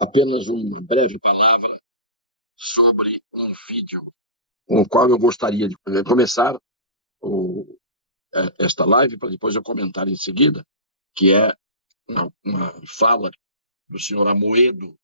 apenas uma breve palavra sobre um vídeo com o qual eu gostaria de começar esta live, para depois eu comentar em seguida, que é uma fala do senhor Amoedo.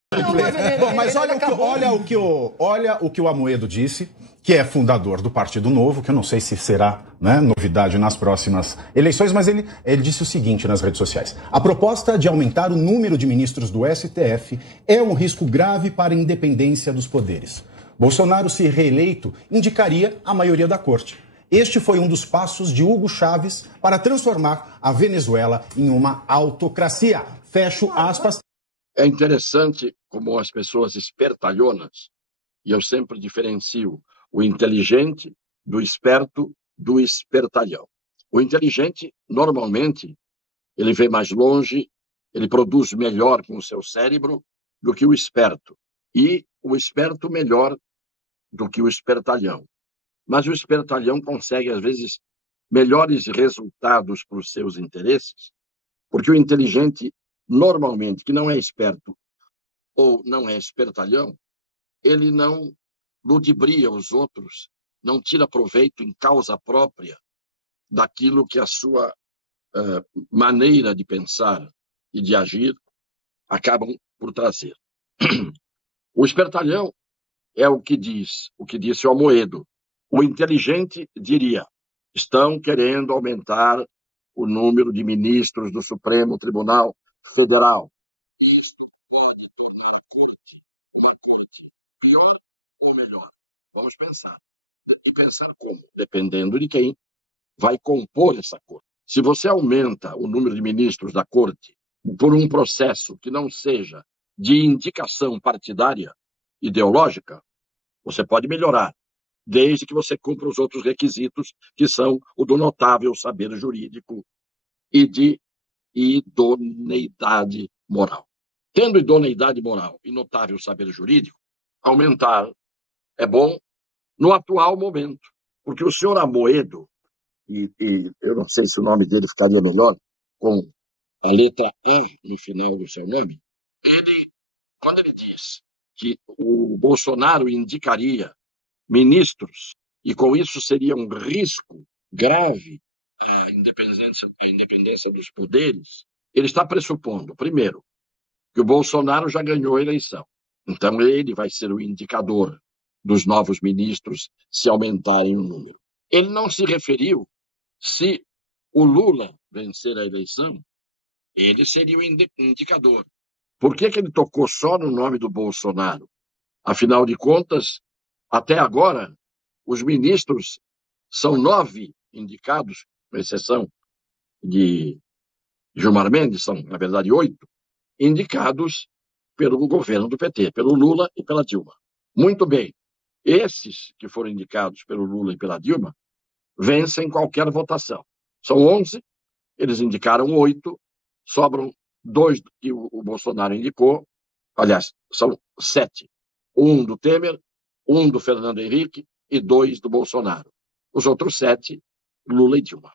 Bom, mas olha o que o Amoedo disse, que é fundador do Partido Novo, que eu não sei se será, né, novidade nas próximas eleições, mas ele disse o seguinte nas redes sociais: a proposta de aumentar o número de ministros do STF é um risco grave para a independência dos poderes. Bolsonaro, se reeleito, indicaria a maioria da corte. Este foi um dos passos de Hugo Chávez para transformar a Venezuela em uma autocracia. Fecho aspas. É interessante como as pessoas espertalhonas, e eu sempre diferencio o inteligente do esperto do espertalhão. O inteligente, normalmente, ele vê mais longe, ele produz melhor com o seu cérebro do que o esperto. E o esperto melhor do que o espertalhão. Mas o espertalhão consegue, às vezes, melhores resultados para os seus interesses, porque o inteligente, normalmente, que não é esperto ou não é espertalhão, ele não ludibria os outros, não tira proveito em causa própria daquilo que a sua maneira de pensar e de agir acabam por trazer. O espertalhão é o que disse o Amoedo. O inteligente diria: estão querendo aumentar o número de ministros do Supremo Tribunal Federal. Isso pode tornar a corte uma corte pior ou melhor? Vamos pensar. E pensar como? Dependendo de quem vai compor essa corte. Se você aumenta o número de ministros da corte por um processo que não seja de indicação partidária, ideológica, você pode melhorar, desde que você cumpra os outros requisitos, que são o do notável saber jurídico e de idoneidade moral. Tendo idoneidade moral e notável saber jurídico, aumentar é bom no atual momento, porque o senhor Amoedo, e eu não sei se o nome dele ficaria melhor com a letra A no final do seu nome, quando ele diz que o Bolsonaro indicaria ministros e com isso seria um risco grave à independência dos poderes, ele está pressupondo, primeiro, que o Bolsonaro já ganhou a eleição. Então ele vai ser o indicador dos novos ministros se aumentarem o número. Ele não se referiu se o Lula vencer a eleição, ele seria o indicador. Por que ele tocou só no nome do Bolsonaro? Afinal de contas, até agora, os ministros são 9 indicados, com exceção de Gilmar Mendes, são, na verdade, 8, indicados pelo governo do PT, pelo Lula e pela Dilma. Muito bem. Esses que foram indicados pelo Lula e pela Dilma vencem qualquer votação. São 11, eles indicaram 8, sobram 2 que o Bolsonaro indicou, aliás, são 7. 1 do Temer, 1 do Fernando Henrique e 2 do Bolsonaro. Os outros 7, Lula e Dilma.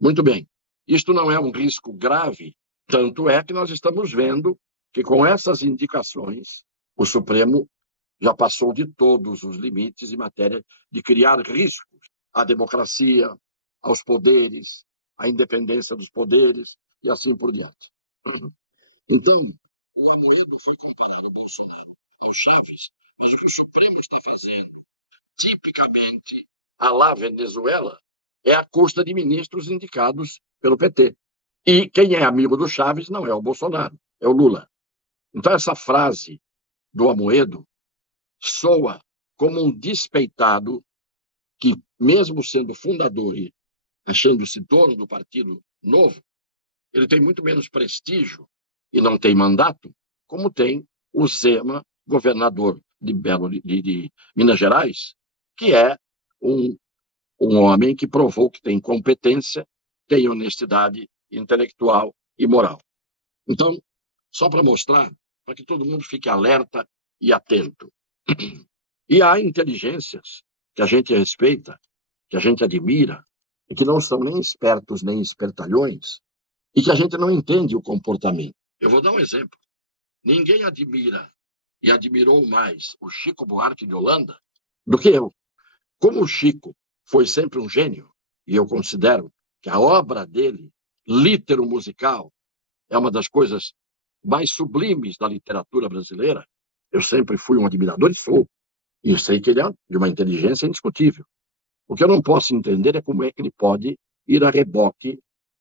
Muito bem. Isto não é um risco grave, tanto é que nós estamos vendo que com essas indicações o Supremo já passou de todos os limites em matéria de criar riscos à democracia, aos poderes, à independência dos poderes e assim por diante. Então, o Amoedo foi comparado ao Bolsonaro, ao Chaves, mas o que o Supremo está fazendo, tipicamente, à la Venezuela, é a custa de ministros indicados pelo PT. E quem é amigo do Chaves não é o Bolsonaro, é o Lula. Então, essa frase do Amoedo soa como um despeitado que, mesmo sendo fundador e achando-se dono do Partido Novo, ele tem muito menos prestígio e não tem mandato, como tem o Zema, governador de Minas Gerais, que é um homem que provou que tem competência, tem honestidade intelectual e moral. Então, só para mostrar, para que todo mundo fique alerta e atento. E há inteligências que a gente respeita, que a gente admira, e que não são nem espertos nem espertalhões, e que a gente não entende o comportamento. Eu vou dar um exemplo. ninguém admira e admirou mais o Chico Buarque de Holanda do que eu. Como o Chico foi sempre um gênio, e eu considero que a obra dele, litero musical, é uma das coisas mais sublimes da literatura brasileira, eu sempre fui um admirador e sou. E sei que ele é de uma inteligência indiscutível. O que eu não posso entender é como é que ele pode ir a reboque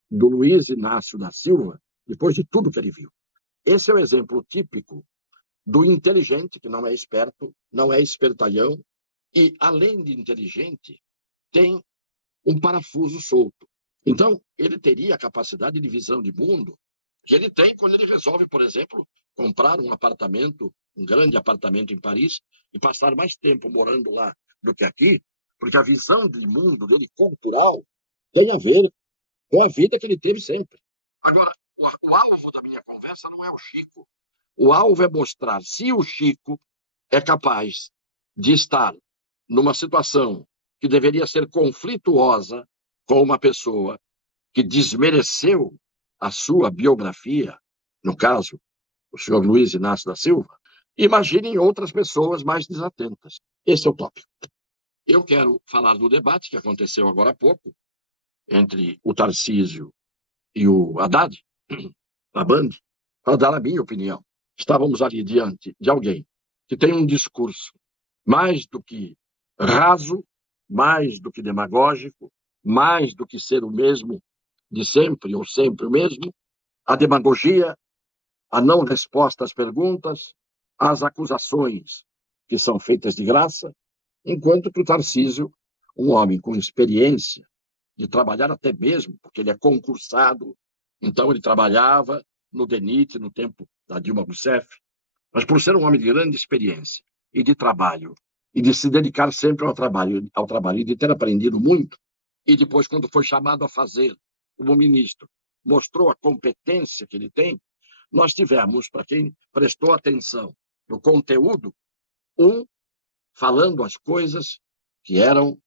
do Luiz Inácio da Silva depois de tudo que ele viu. Esse é o exemplo típico do inteligente, que não é esperto, não é espertalhão, e, além de inteligente, tem um parafuso solto. Então, ele teria a capacidade de visão de mundo que ele tem quando ele resolve, por exemplo, comprar um apartamento, um grande apartamento em Paris, e passar mais tempo morando lá do que aqui, porque a visão de mundo dele, cultural, tem a ver com a vida que ele teve sempre. Agora, o alvo da minha conversa não é o Chico. O alvo é mostrar se o Chico é capaz de estar numa situação que deveria ser conflituosa com uma pessoa que desmereceu a sua biografia, no caso, o senhor Luiz Inácio da Silva, imaginem outras pessoas mais desatentas. Esse é o tópico. Eu quero falar do debate que aconteceu agora há pouco entre o Tarcísio e o Haddad, na Band, para dar a minha opinião. Estávamos ali diante de alguém que tem um discurso mais do que raso, mais do que demagógico, mais do que ser o mesmo de sempre ou sempre o mesmo, a demagogia, a não resposta às perguntas, as acusações que são feitas de graça, enquanto que o Tarcísio, um homem com experiência de trabalhar até mesmo, porque ele é concursado, então ele trabalhava no DENIT, no tempo da Dilma Rousseff, mas por ser um homem de grande experiência e de trabalho, e de se dedicar sempre ao trabalho e de ter aprendido muito, e depois, quando foi chamado a fazer como ministro, mostrou a competência que ele tem, nós tivemos, para quem prestou atenção no conteúdo, um falando as coisas que eram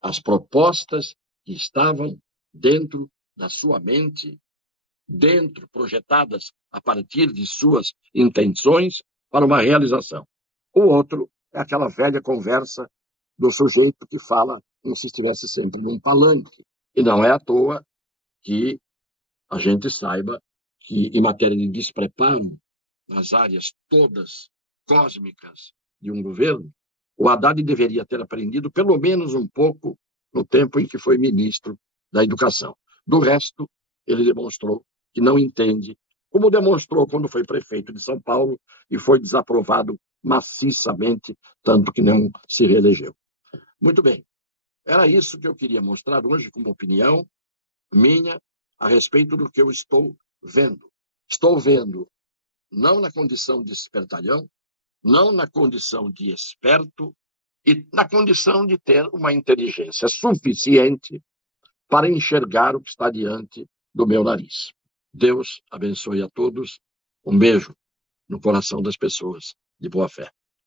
as propostas que estavam dentro da sua mente, projetadas a partir de suas intenções para uma realização. O outro é aquela velha conversa do sujeito que fala como se estivesse sempre num palanque. E não é à toa que a gente saiba que, em matéria de despreparo nas áreas todas cósmicas de um governo, o Haddad deveria ter aprendido pelo menos um pouco no tempo em que foi ministro da Educação. Do resto, ele demonstrou que não entende, como demonstrou quando foi prefeito de São Paulo e foi desaprovado maciçamente, tanto que não se reelegeu. Muito bem, era isso que eu queria mostrar hoje como opinião minha a respeito do que eu estou vendo. Estou vendo não na condição de espertalhão, não na condição de esperto e na condição de ter uma inteligência suficiente para enxergar o que está diante do meu nariz. Deus abençoe a todos. Um beijo no coração das pessoas de boa fé.